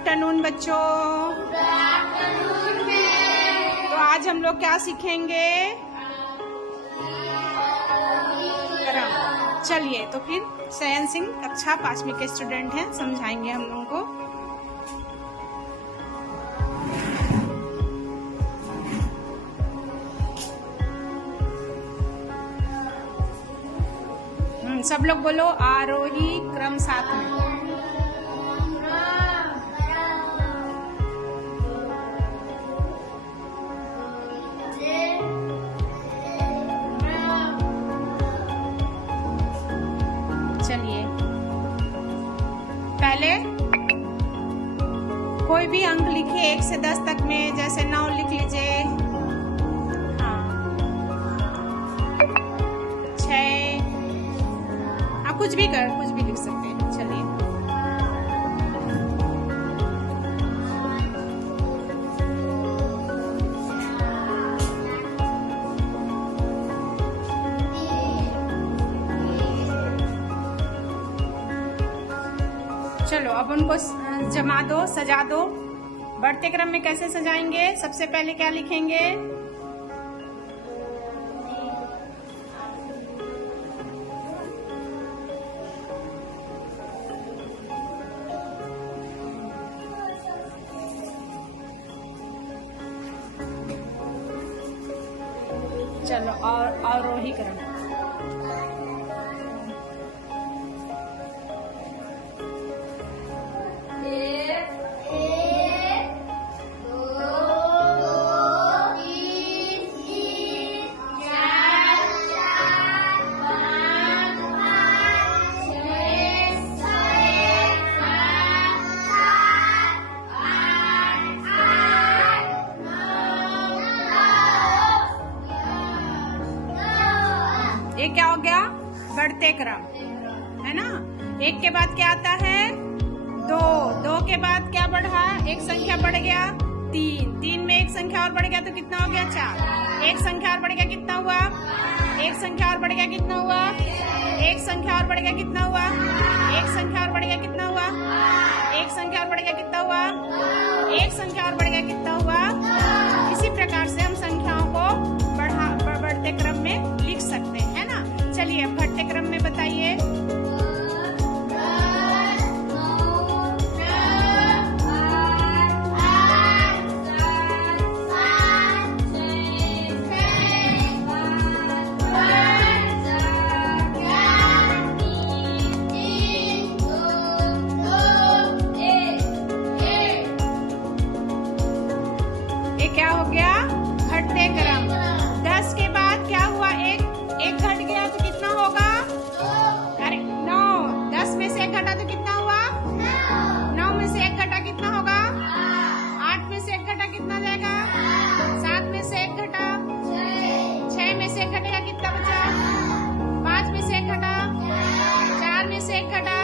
Afternoon बच्चों। तो आज हम लोग क्या सीखेंगे? चलिए, तो फिर सयन सिंह कक्षा 5वीं के स्टूडेंट हैं, समझाएंगे हम लोगों को। सब लोग बोलो आरोही क्रम साथ में। चलिए, पहले कोई भी अंक लिखिए 1 से 10 तक में, जैसे 9 लिख लीजिए। हाँ, 6, आप कुछ भी लिख सकते हैं। चलिए, चलो अब उनको जमा दो, सजा दो। बढ़ते क्रम में कैसे सजाएंगे? सबसे पहले क्या लिखेंगे? चलो, और आरोही क्रम। ये क्या हो गया? बढ़ते क्रम, है ना। 1 के बाद क्या आता है? 2, 2 के बाद क्या बढ़ा? एक संख्या बढ़ गया 3, 3 में एक संख्या और बढ़ गया तो कितना हो गया? 4, एक संख्या और बढ़ गया कितना हुआ? एक संख्या और बढ़ गया कितना हुआ? एक संख्या और बढ़ गया कितना हुआ? एक संख्या और बढ़ गया कितना हुआ? एक संख्या और बढ़ गया कितना हुआ? एक संख्या और बढ़ गया कितना हुआ? इसी प्रकार से हम संख्याओं को बढ़ते क्रम में लिख सकते हैं, है ना। चलिए, अब घटते क्रम में बताइए। ये क्या हो गया? घटते क्रम। 10 के बाद क्या हुआ? एक घट गया तो कितना होगा? अरे 9, 10 में से 1 घटा तो कितना हुआ? 9 में से 1 घटा कितना होगा? 8 में से 1 घटा कितना जाएगा? 7 में से 1 घटा 6 में से 1 घटेगा कितना बचा? 5 में से 1 घटा 4 में से 1 घटा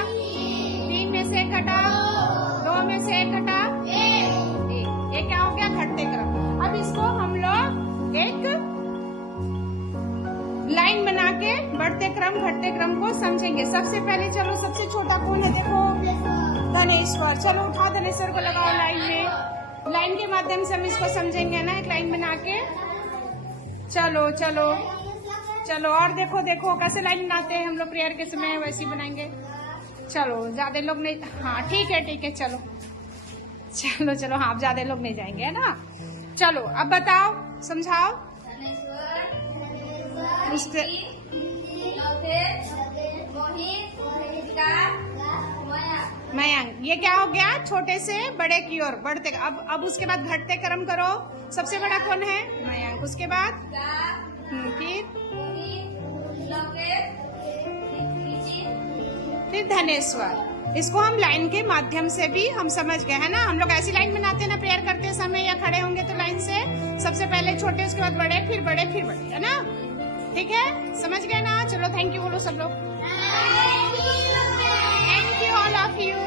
3 में से 1 घटा 2 में से 1 घटा 1। ये क्या हो गया? घटते क्रम। अब इसको हम लोग एक लाइन बना के बढ़ते क्रम घटते क्रम को समझेंगे। सबसे पहले चलो, सबसे छोटा कौन है? देखो, धनेश्वर। चलो उठा, धनेश्वर को लगाओ लाइन में। लाइन के माध्यम से हम इसको समझेंगे ना, एक लाइन बना के। चलो चलो चलो, और देखो देखो कैसे लाइन बनाते हैं हम लोग प्रेयर के समय, वैसे ही बनाएंगे। चलो, ज्यादा लोग नहीं। हाँ ठीक है, चलो चलो चलो। हाँ, अब ज्यादा लोग नहीं जाएंगे, है ना। चलो, अब बताओ, समझाओ। उसके मयंक, ये क्या हो गया? छोटे से बड़े की ओर बढ़ते। अब उसके बाद घटते क्रम करो। सबसे बड़ा कौन है? मयंक। उसके बाद फिर धनेश्वर। इसको हम लाइन के माध्यम से भी हम समझ गए, है ना। हम लोग ऐसी लाइन बनाते हैं ना प्रेयर करते समय, या खड़े होंगे तो लाइन से सबसे पहले छोटे, उसके बाद बड़े, फिर बड़े, फिर बड़े, है ना। ठीक है, समझ गए ना। चलो, थैंक यू बोलो सब लोग। Thank you all of you.